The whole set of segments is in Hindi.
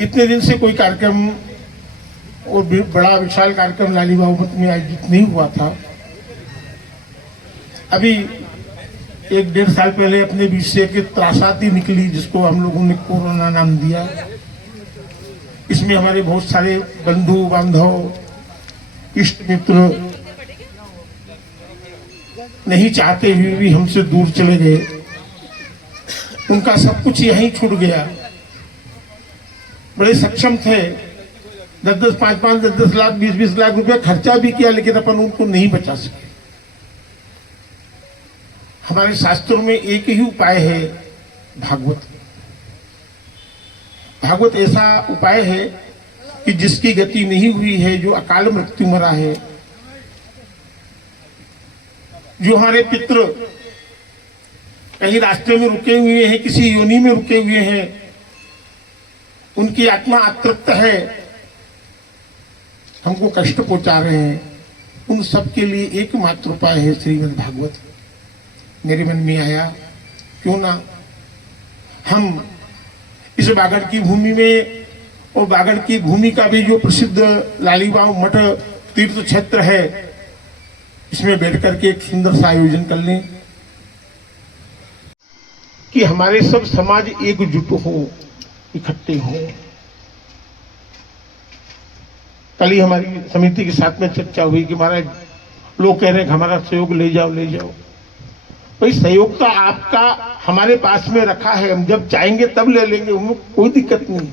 इतने दिन से कोई कार्यक्रम और बड़ा विशाल कार्यक्रम लालीबाग मठ में आयोजित नहीं हुआ था। अभी 1-1.5 साल पहले अपने बीच से एक त्रासदी निकली, जिसको हम लोगों ने कोरोना नाम दिया। इसमें हमारे बहुत सारे बंधु बांधव, इष्ट मित्र नहीं चाहते हुए भी हमसे दूर चले गए। उनका सब कुछ यहीं छूट गया। बड़े सक्षम थे, 10-10, 5-5, 10-10 लाख, 20-20 लाख रुपया खर्चा भी किया, लेकिन अपन उनको नहीं बचा सके। हमारे शास्त्रों में एक ही उपाय है, भागवत। भागवत ऐसा उपाय है कि जिसकी गति नहीं हुई है, जो अकाल मृत्यु मरा है, जो हमारे पितृ कहीं रास्ते में रुके हुए हैं, किसी योनि में रुके हुए हैं, उनकी आत्मा अतृप्त है, हमको कष्ट पहुंचा रहे हैं, उन सब के लिए एकमात्र उपाय है श्रीमद् भागवत। मेरे मन में आया, क्यों ना हम इस बागड़ की भूमि में, और बागड़ की भूमि का भी जो प्रसिद्ध लालीबाग मठ तीर्थ क्षेत्र है, इसमें बैठ करके एक सुंदर सा आयोजन कर लें कि हमारे सब समाज एकजुट हो, इकट्ठे हो। कल ही हमारी समिति के साथ में चर्चा हुई कि महाराज लोग कह रहे हैं कि हमारा सहयोग ले जाओ ले जाओ। भाई सहयोग तो आपका हमारे पास में रखा है, हम जब चाहेंगे तब ले लेंगे, उनमें कोई दिक्कत नहीं।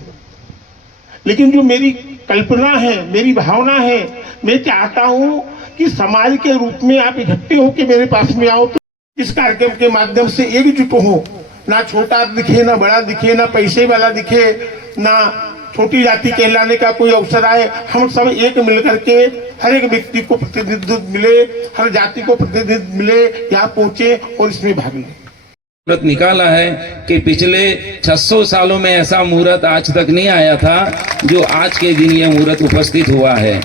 लेकिन जो मेरी कल्पना है, मेरी भावना है, मैं चाहता हूं कि समाज के रूप में आप इकट्ठे होकर मेरे पास में आओ, तो इस कार्यक्रम के माध्यम से एकजुट हो। ना छोटा दिखे, ना बड़ा दिखे, ना पैसे वाला दिखे, ना छोटी जाति कहलाने का कोई अवसर आए। हम सब एक मिलकर के हर एक व्यक्ति को प्रतिनिधित्व मिले, हर जाति को प्रतिनिधित्व मिले, यहाँ पहुंचे और इसमें भाग लें। मुहूर्त निकाला है कि पिछले 600 सालों में ऐसा मुहूर्त आज तक नहीं आया था जो आज के दिन ये मुहूर्त उपस्थित हुआ है।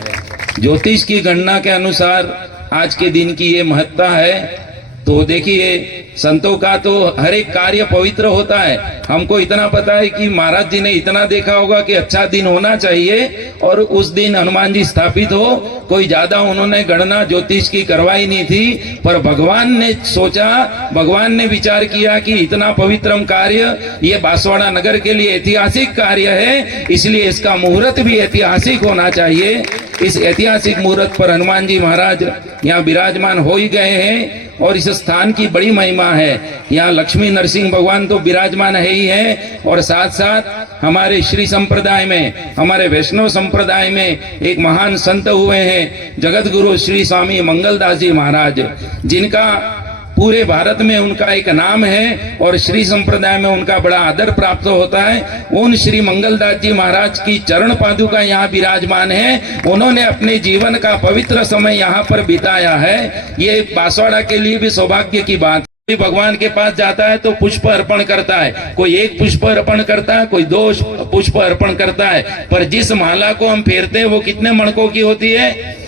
ज्योतिष की गणना के अनुसार आज के दिन की ये महत्ता है। तो देखिए, संतों का तो हर एक कार्य पवित्र होता है। हमको इतना पता है कि महाराज जी ने इतना देखा होगा कि अच्छा दिन होना चाहिए और उस दिन हनुमान जी स्थापित हो। कोई ज्यादा उन्होंने गणना ज्योतिष की करवाई नहीं थी, पर भगवान ने सोचा, भगवान ने विचार किया कि इतना पवित्रम कार्य, ये बांसवाड़ा नगर के लिए ऐतिहासिक कार्य है, इसलिए इसका मुहूर्त भी ऐतिहासिक होना चाहिए। इस ऐतिहासिक मुहूर्त पर हनुमान जी महाराज यहाँ विराजमान हो ही गए हैं और इस स्थान की बड़ी महिमा है। यहाँ लक्ष्मी नरसिंह भगवान तो विराजमान है ही है, और साथ साथ हमारे श्री संप्रदाय में, हमारे वैष्णव संप्रदाय में एक महान संत हुए हैं, जगत गुरु श्री स्वामी मंगलदास जी महाराज, जिनका पूरे भारत में उनका एक नाम है और श्री संप्रदाय में उनका बड़ा आदर प्राप्त होता है। उन श्री मंगलदास जी महाराज की चरण पादुका यहाँ विराजमान है। उन्होंने अपने जीवन का पवित्र समय यहाँ पर बिताया है। ये बांसवाड़ा के लिए भी सौभाग्य की बात। भगवान के पास जाता है तो पुष्प अर्पण करता है, कोई एक पुष्प अर्पण करता है, कोई 2 पुष्प अर्पण करता है, पर जिस माला को हम फेरते हैं वो कितने मणकों की होती है?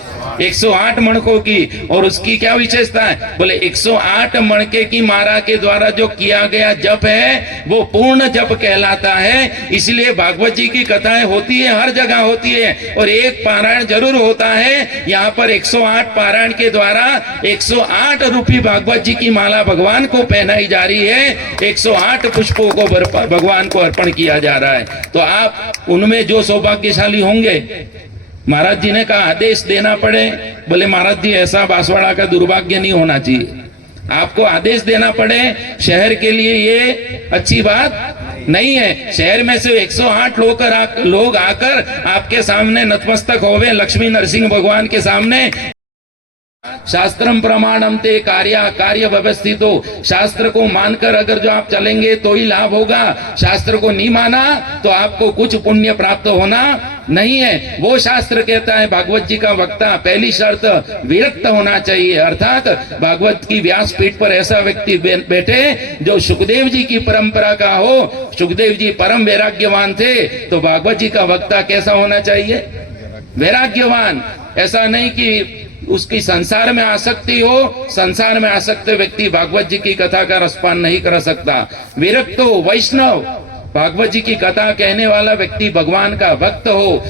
108 मणकों की। और उसकी क्या विशेषता है? बोले 108 मणके की माला के द्वारा जो किया गया जप है वो पूर्ण जप कहलाता है। इसलिए भागवत जी की कथाएं होती है, हर जगह होती है, और एक पारायण जरूर होता है। यहाँ पर 108 पारायण के द्वारा 108 रूपी भागवत जी की माला भगवान को पहनाई जा रही है। 108 पुष्पों को भगवान को अर्पण किया जा रहा है। तो आप उनमें जो सौभाग्यशाली होंगे, महाराज जी ने कहा आदेश देना पड़े, बोले महाराज जी ऐसा बांसवाड़ा का दुर्भाग्य नहीं होना चाहिए। आपको आदेश देना पड़े शहर के लिए, ये अच्छी बात नहीं है। शहर में से 108 लोग आकर आपके सामने नतमस्तक होवे लक्ष्मी नरसिंह भगवान के सामने। शास्त्रम प्रमाणम ते कार्य व्यवस्थित हो। शास्त्र को मानकर अगर जो आप चलेंगे तो ही लाभ होगा। शास्त्र को नहीं माना तो आपको कुछ पुण्य प्राप्त होना नहीं है। वो शास्त्र कहता है, भागवत जी का वक्ता, पहली शर्त विरक्त होना चाहिए, अर्थात भागवत की व्यास पीठ पर ऐसा व्यक्ति बैठे जो सुखदेव जी की परंपरा का हो। सुखदेव जी परम वैराग्यवान थे, तो भागवत जी का वक्ता कैसा होना चाहिए? वैराग्यवान। ऐसा नहीं कि उसकी संसार में आसक्ति हो। संसार में आसक्त व्यक्ति भागवत जी की कथा का रसपान नहीं कर सकता। विरक्त हो, वैष्णव, भागवत जी की कथा कहने वाला व्यक्ति भगवान का भक्त हो,